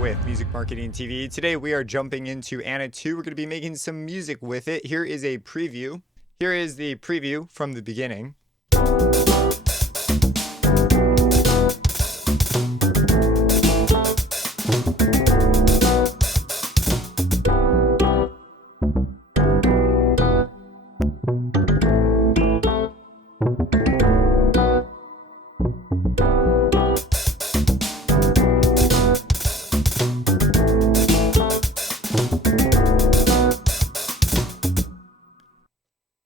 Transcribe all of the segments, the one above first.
with Music Marketing TV. Today we are jumping into Anna 2. We're going to be making some music with it. Here is a preview. Here is the preview from the beginning.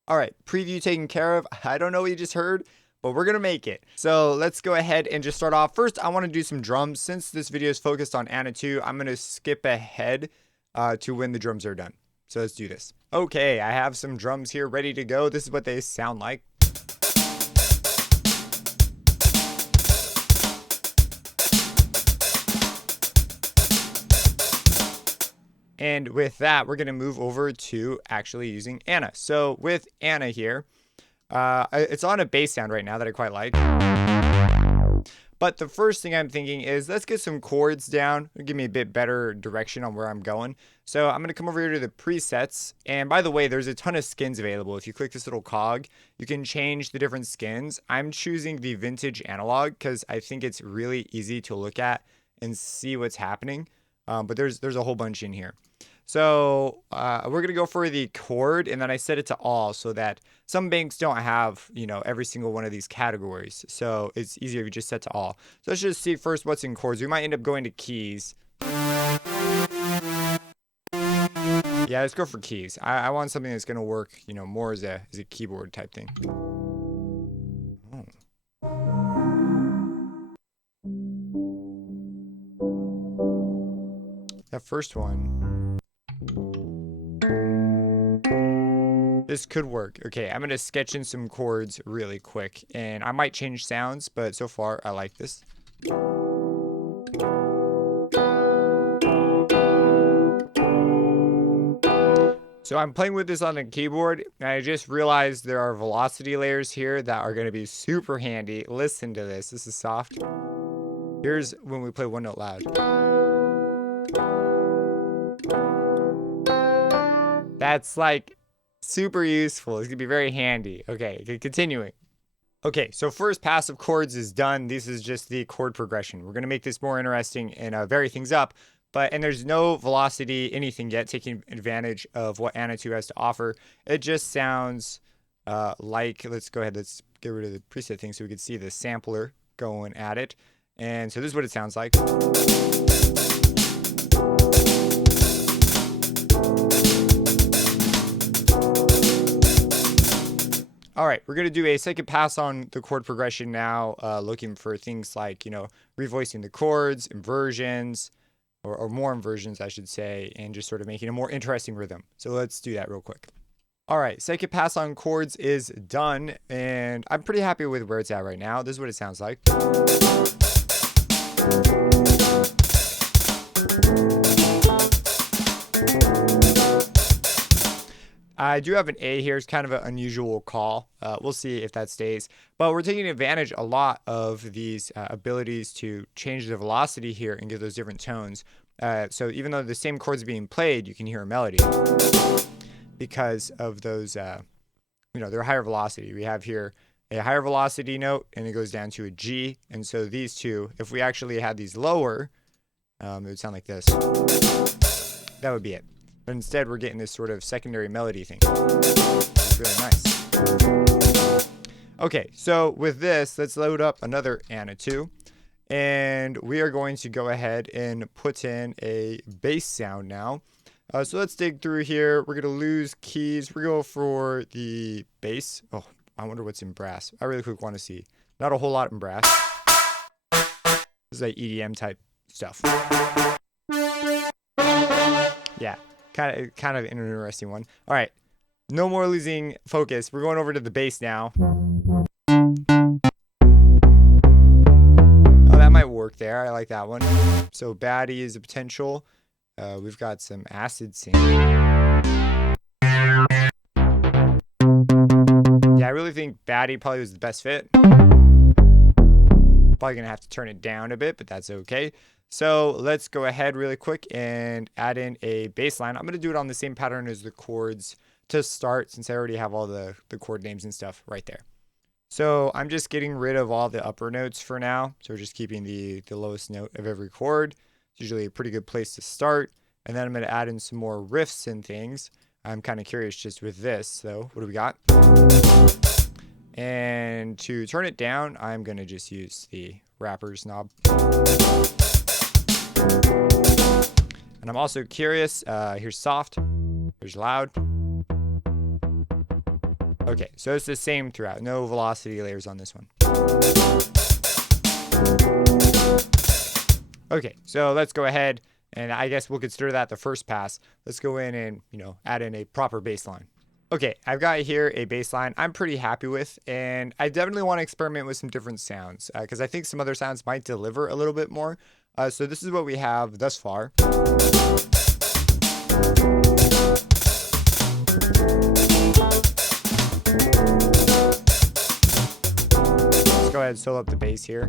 All right, preview taken care of. I don't know what you just heard, but we're going to make it. So let's go ahead and just start off. First, I want to do some drums. Since this video is focused on Anna 2, I'm going to skip ahead to when the drums are done. So let's do this. Okay, I have some drums here ready to go. This is what they sound like. And with that, we're going to move over to actually using Anna. So with Anna here, it's on a bass sound right now that I quite like. But the first thing I'm thinking is let's get some chords down. It'll give me a bit better direction on where I'm going. So I'm going to come over here to the presets. And by the way, there's a ton of skins available. If you click this little cog, you can change the different skins. I'm choosing the vintage analog because I think it's really easy to look at and see what's happening. But there's a whole bunch in here. So we're going to go for the chord, and then I set it to all so that some banks don't have, every single one of these categories. So it's easier if you just set to all. So let's just see first what's in chords. We might end up going to keys. Yeah, let's go for keys. I want something that's going to work, more as a keyboard type thing. That first one. This could work. Okay, I'm going to sketch in some chords really quick. And I might change sounds, but so far I like this. So I'm playing with this on the keyboard, and I just realized there are velocity layers here that are going to be super handy. Listen to this. This is soft. Here's when we play one note loud. That's like super useful. It's gonna be very handy. Okay, continuing. Okay, so first pass of chords is done. This is just the chord progression. We're gonna make this more interesting and vary things up. And there's no velocity anything yet, taking advantage of what Anna 2 has to offer. It just sounds like, let's go ahead, let's get rid of the preset thing so we can see the sampler going at it. And so this is what it sounds like. All right, we're going to do a second pass on the chord progression now, looking for things like, revoicing the chords, inversions, or more inversions, I should say, and just sort of making a more interesting rhythm. So let's do that real quick. All right, second pass on chords is done, and I'm pretty happy with where it's at right now. This is what it sounds like. I do have an A here. It's kind of an unusual call. We'll see if that stays. But we're taking advantage a lot of these abilities to change the velocity here and give those different tones. So even though the same chords are being played, you can hear a melody because of those, they're higher velocity. We have here a higher velocity note, and it goes down to a G. And so these two, if we actually had these lower, it would sound like this. That would be it. But instead, we're getting this sort of secondary melody thing. It's really nice. Okay, so with this, let's load up another Anna 2. And we are going to go ahead and put in a bass sound now. So let's dig through here. We're going to lose keys. We're going to go for the bass. Oh, I wonder what's in brass. I really quick want to see. Not a whole lot in brass. This is like EDM type stuff. Yeah. Kind of an interesting one. All right, no more losing focus. We're going over to the bass now. Oh, that might work there. I like that one. So baddie is a potential. We've got some acid sing. Yeah, I really think baddie probably was the best fit. Probably going to have to turn it down a bit, but that's okay. So let's go ahead really quick and add in a baseline. I'm going to do it on the same pattern as the chords to start, since I already have all the chord names and stuff right there. So I'm just getting rid of all the upper notes for now. So we're just keeping the lowest note of every chord. It's usually a pretty good place to start. And then I'm going to add in some more riffs and things. I'm kind of curious just with this. So what do we got? And to turn it down, I'm going to just use the wrappers knob. And I'm also curious. Here's soft. Here's loud. Okay, so it's the same throughout. No velocity layers on this one. Okay, so let's go ahead, and I guess we'll consider that the first pass. Let's go in and, add in a proper bass line. Okay, I've got here a bass line I'm pretty happy with, and I definitely want to experiment with some different sounds because I think some other sounds might deliver a little bit more. So this is what we have thus far. Go ahead and solo up the bass here,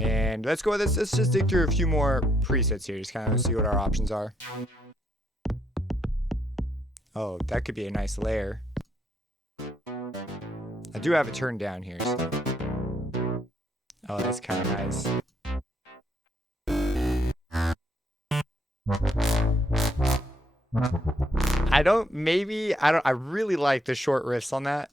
and let's go. Let's just dig through a few more presets here, just kind of see what our options are. Oh, that could be a nice layer. I do have it turned down here. So. Oh, that's kind of nice. I really like the short riffs on that.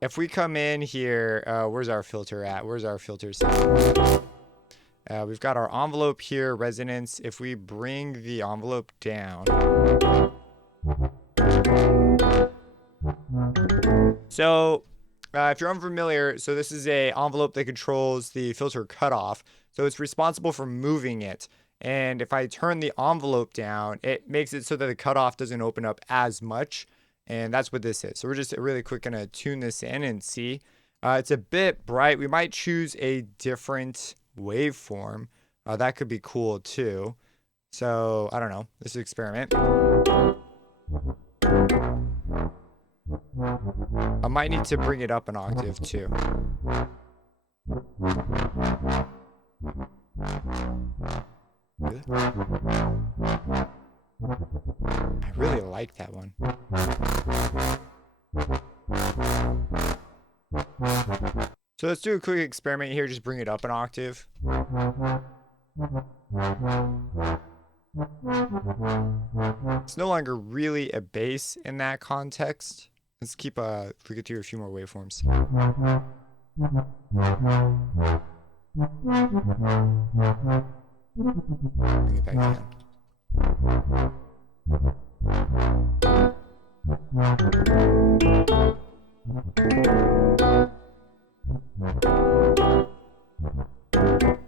If we come in here, where's our filter at? Where's our filter sound? We've got our envelope here, resonance. If we bring the envelope down. So if you're unfamiliar, so this is a envelope that controls the filter cutoff. So it's responsible for moving it. And if I turn the envelope down, it makes it so that the cutoff doesn't open up as much. And that's what this is. So we're just really quick going to tune this in and see. It's a bit bright. We might choose a different waveform. That could be cool too. So I don't know. Let's experiment. I might need to bring it up an octave too. I really like that one. So let's do a quick experiment here. Just bring it up an octave. It's no longer really a bass in that context. Let's keep if we get through a few more waveforms. Bring it back down.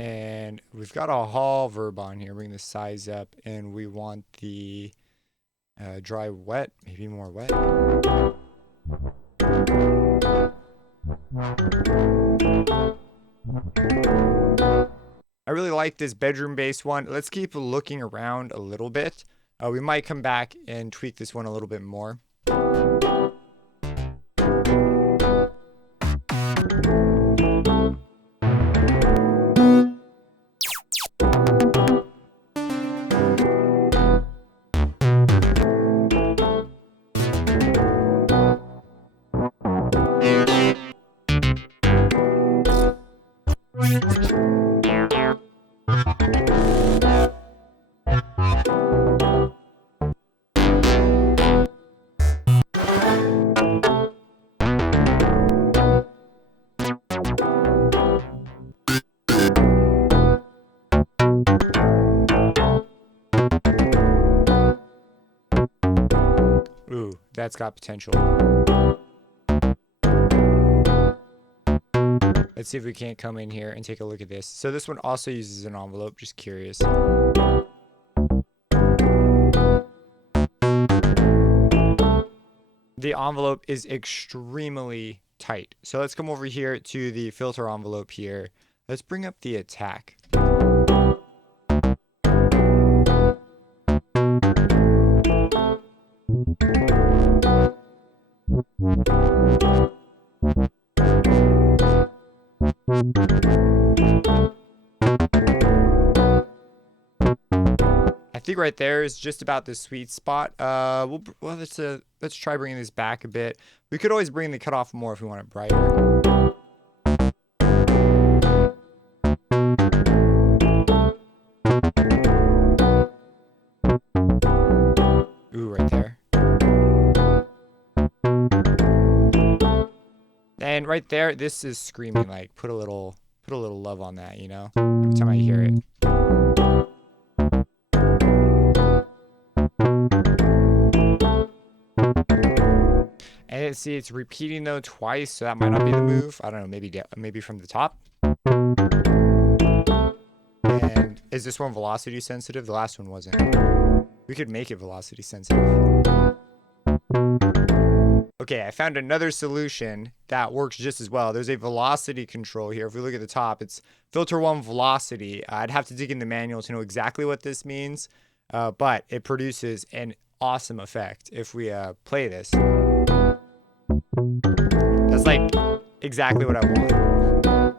And we've got a hall verb on here. Bring the size up, and we want the dry wet, maybe more wet. I really like this bedroom bass one. Let's keep looking around a little bit. We might come back and tweak this one a little bit more. Ooh, that's got potential. Let's see if we can't come in here and take a look at this. So this one also uses an envelope, just curious. The envelope is extremely tight. So let's come over here to the filter envelope here. Let's bring up the attack. I think right there is just about the sweet spot. Let's try bringing this back a bit. We could always bring the cutoff more if we want it brighter. Ooh, right there. And right there, this is screaming like put a little love on that, you know? Every time I hear it. And see, it's repeating though twice, so that might not be the move. I don't know, maybe from the top. And is this one velocity sensitive? The last one wasn't. We could make it velocity sensitive. Okay, I found another solution that works just as well. There's a velocity control here. If we look at the top, it's filter 1 velocity. I'd have to dig in the manual to know exactly what this means, but it produces an awesome effect if we play this. That's like exactly what I want.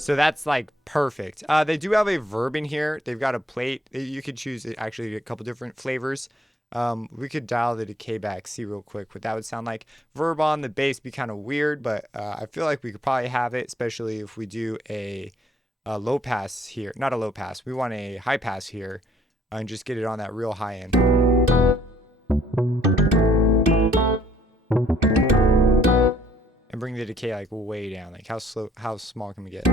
So that's like perfect. They do have a verb in here. They've got a plate. You could choose actually a couple different flavors. We could dial the decay back, see real quick what that would sound like. Verb on the bass be kind of weird, but I feel like we could probably have it, especially if we do a low pass here. Not a low pass. We want a high pass here and just get it on that real high end. And bring the decay like way down. Like how small can we get?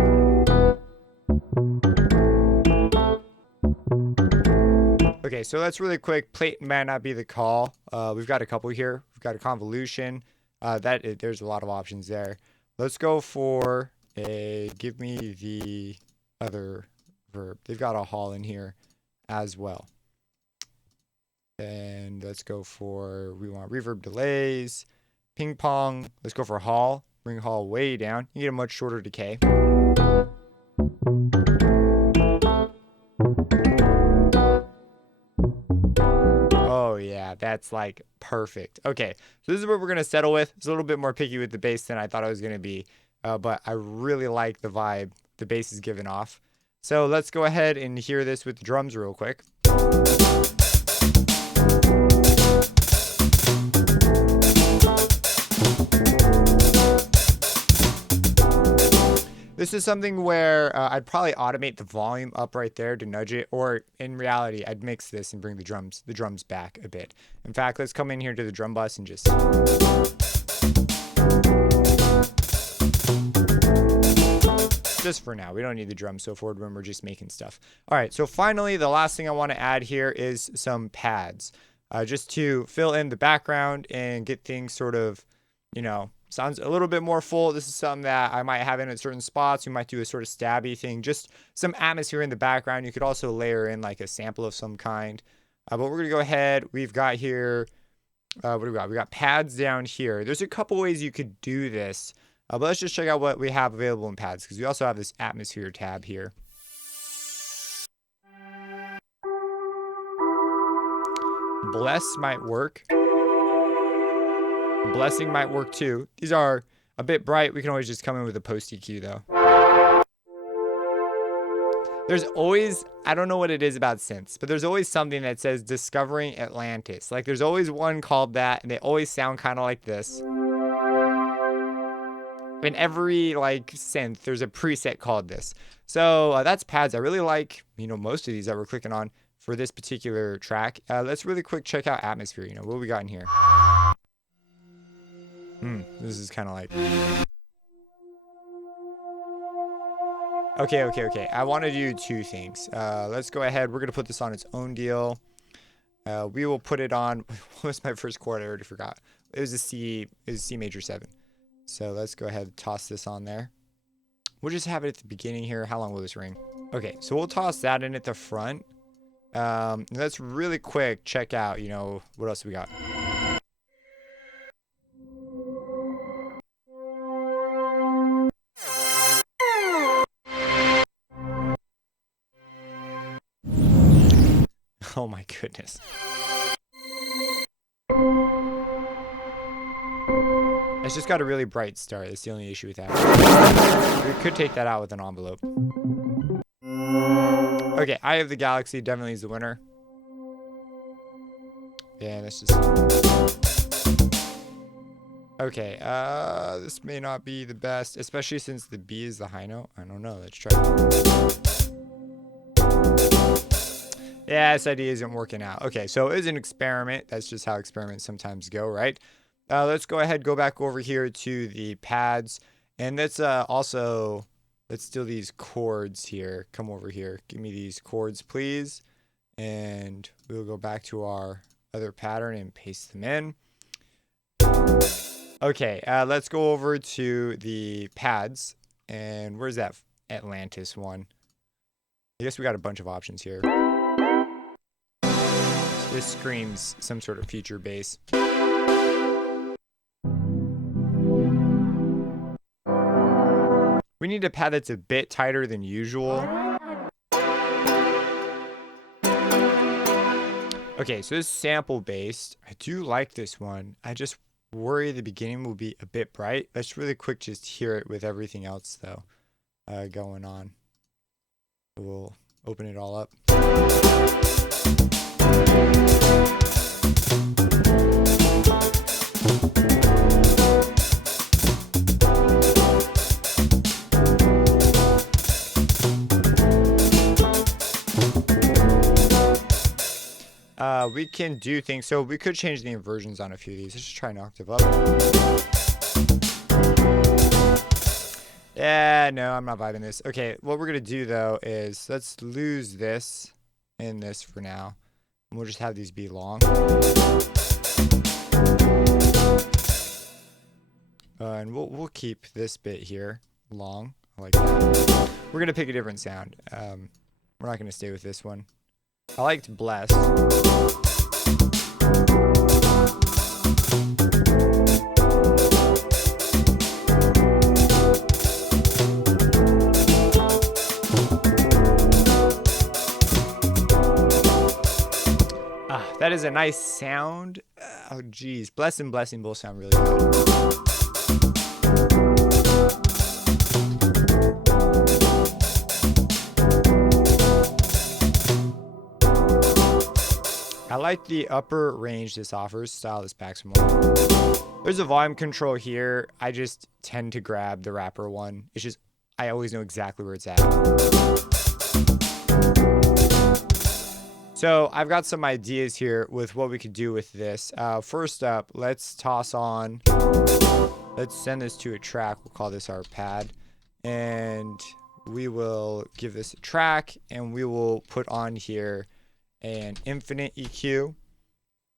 Okay, so that's really quick. Plate might not be the call. We've got a couple here. We've got a convolution. There's a lot of options there. Let's go for give me the other verb. They've got a haul in here as well. And let's go for, we want reverb delays, ping pong. Let's go for haul. Bring haul way down. You get a much shorter decay. Oh yeah, that's like perfect. Okay, so this is what we're gonna settle with. It's a little bit more picky with the bass than I thought I was gonna be, but I really like the vibe the bass is giving off. So let's go ahead and hear this with the drums real quick. This is something where I'd probably automate the volume up right there to nudge it, or in reality, I'd mix this and bring the drums back a bit. In fact, let's come in here to the drum bus and just for now. We don't need the drums so forward when we're just making stuff. All right, so finally, the last thing I want to add here is some pads, just to fill in the background and get things sort of, you know, sounds a little bit more full. This is something that I might have in at certain spots. We might do a sort of stabby thing, just some atmosphere in the background. You could also layer in like a sample of some kind. But we're going to go ahead. We've got here, what do we got? We got pads down here. There's a couple ways you could do this. But let's just check out what we have available in pads, because we also have this atmosphere tab here. Bless might work. Blessing might work too. These are a bit bright. We can always just come in with a post EQ though. There's always, I don't know what it is about synths, but there's always something that says Discovering Atlantis. Like there's always one called that, and they always sound kind of like this. In every like synth, there's a preset called this. So that's pads. I really like, you know, most of these that we're clicking on for this particular track. Let's really quick check out atmosphere. You know, what we got in here? This is kind of like... Okay. I want to do two things. Let's go ahead. We're going to put this on its own deal. We will put it on... What was my first chord? I already forgot. It was a C. It was C major 7. So let's go ahead and toss this on there. We'll just have it at the beginning here. How long will this ring? Okay, so we'll toss that in at the front. Let's really quick check out, you know, what else we got. Oh my goodness. It's just got a really bright start. That's the only issue with that. We could take that out with an envelope. Okay, Eye of the Galaxy definitely is the winner. Yeah, that's just... Okay, this may not be the best, especially since the B is the high note. I don't know, let's try. Yeah, this idea isn't working out. Okay, so it is an experiment. That's just how experiments sometimes go, right? Let's go ahead, go back over here to the pads. And let's let's do these chords here. Come over here. Give me these chords, please. And we'll go back to our other pattern and paste them in. Okay, let's go over to the pads. And where's that Atlantis one? I guess we got a bunch of options here. This screams some sort of future bass. We need a pad that's a bit tighter than usual. Okay, so this is sample based. I do like this one. I just worry the beginning will be a bit bright. Let's really quick just hear it with everything else though going on. We'll open it all up. We can do things. So we could change the inversions on a few of these. Let's just try an octave up. Yeah, no, I'm not vibing this. Okay, what we're going to do, though, is let's lose this and this for now. And we'll just have these be long. And we'll keep this bit here long. I like that. We're going to pick a different sound. We're not going to stay with this one. I liked Blessed. That is a nice sound. Oh, geez. Blessed and Blessing both sound really good. I like the upper range this offers. Style this back some more. There's a volume control here. I just tend to grab the wrapper one. It's just, I always know exactly where it's at. So I've got some ideas here with what we could do with this. First up, let's send this to a track. We'll call this our pad. And we will give this a track and we will put on here an infinite EQ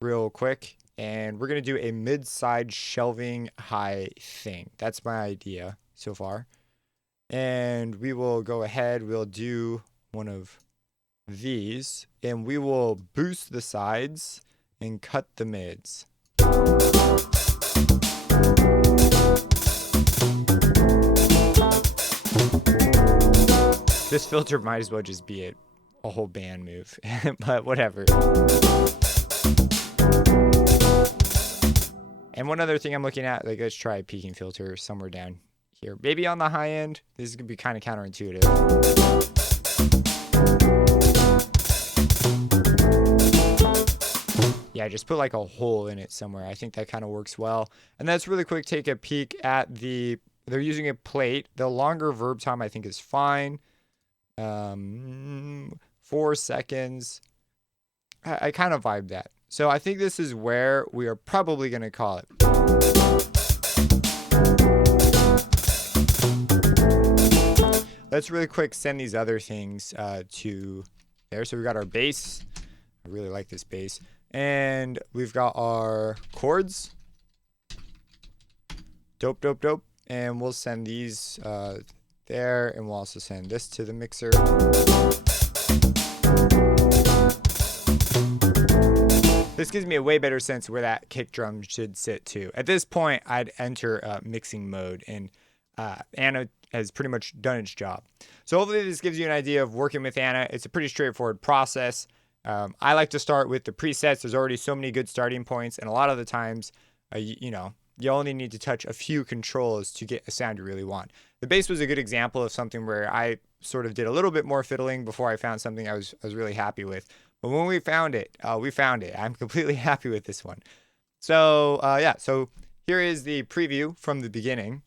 real quick. And we're going to do a mid-side shelving high thing. That's my idea so far. And we will go ahead. We'll do one of these and we will boost the sides and cut the mids. This filter might as well just be a whole band move, but whatever. And one other thing I'm looking at, like, let's try a peaking filter somewhere down here. Maybe on the high end. This is going to be kind of counterintuitive. Yeah, just put like a hole in it somewhere. I think that kind of works well. And let's really quick take a peek at they're using a plate. The longer verb time I think is fine. 4 seconds. I kind of vibe that. So I think this is where we are probably going to call it. Let's really quick send these other things to there. So we got our bass. I really like this bass. And we've got our chords. Dope, dope, dope. And we'll send these there. And we'll also send this to the mixer. This gives me a way better sense where that kick drum should sit too. At this point, I'd enter mixing mode. And Anna has pretty much done its job. So hopefully this gives you an idea of working with Anna. It's a pretty straightforward process. I like to start with the presets. There's already so many good starting points. And a lot of the times, you know, you only need to touch a few controls to get a sound you really want. The bass was a good example of something where I sort of did a little bit more fiddling before I found something I was really happy with. But when we found it, we found it. I'm completely happy with this one. So yeah, so here is the preview from the beginning.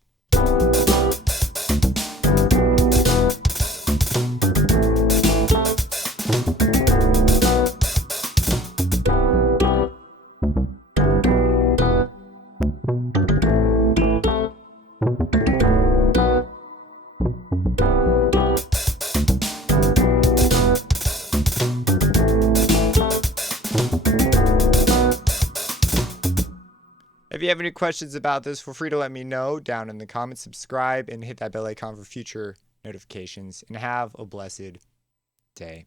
If you have any questions about this, feel free to let me know down in the comments. Subscribe and hit that bell icon for future notifications. And have a blessed day.